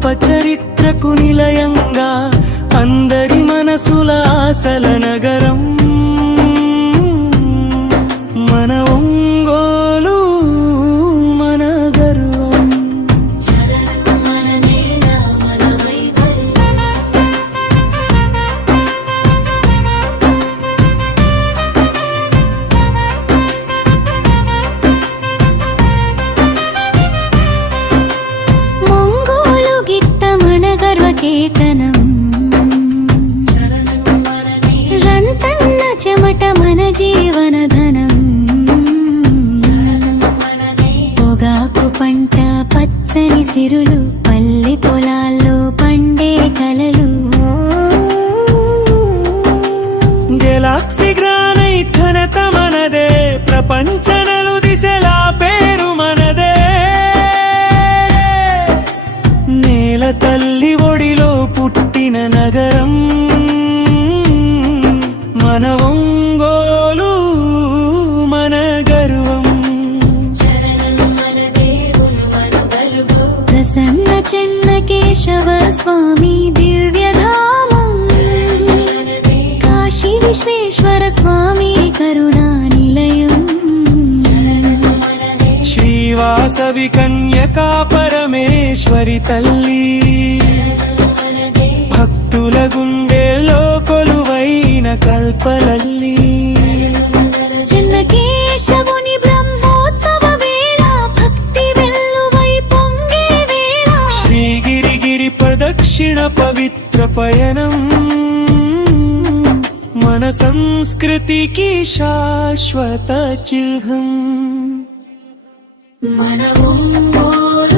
గొప్ప చరిత్రకు నిలయంగా అందరి మనసుల ఆశల నగరం మన ఒంగోలు, మన గర్వం. ఒంగోలు గిత్త మన గర్వకేతనం, రంతన్న చెమట మన జీవనధనం. పొగాకు పంట పచ్చని సిరులు, పల్లె పొలాల్లో పండే కలలు. గెలాక్సీ గ్రానైట్ ఘనత మనదే, ప్రపంచ నలు దిశలా పేరు మనదే. నేల తల్లి ఒడిలో పుట్టిన నగరం మన ఒంగోలు, మన గర్వం. ప్రసన్న చెన్నకేశవ స్వామి దివ్యధామం, కాశీ విశ్వేశ్వర స్వామి కరుణా నిలయం. శ్రీవాసవి కన్యకా పరమేశ్వరి తల్లి, భక్తుల గుండెలో కొలువైన కల్పలల్లి. చెన్నకేశవుని బ్రహ్మోత్సవ వేళ, భక్తి వెల్లువై పొంగే వేళ. శ్రీగిరిగిరి ప్రదక్షిణ పవిత్ర పయనం మన సంస్కృతికి శాశ్వత చిహ్నం. మన ఒంగోలు